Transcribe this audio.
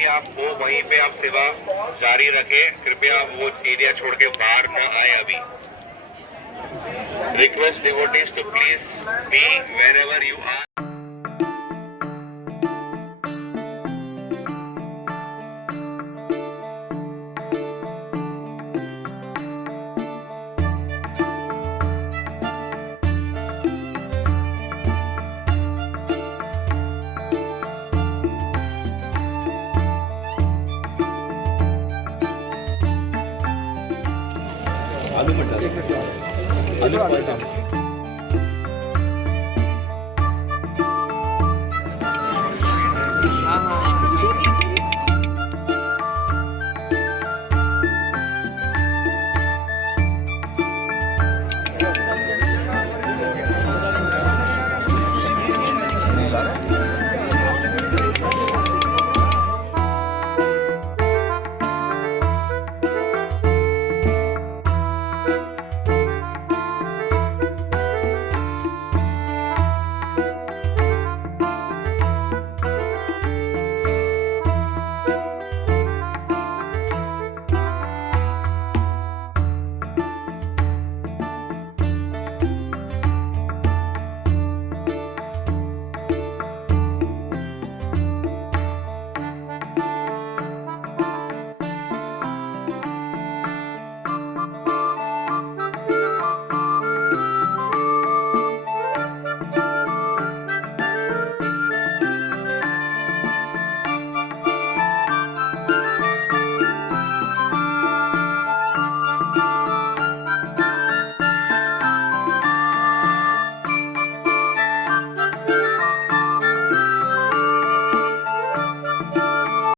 अभी आप वो वहीं पे आप सेवा जारी रखें, कृपया वो एरिया छोड़ के बाहर न आए अभी। Request devotees to please be wherever you are. आलू मटर आलू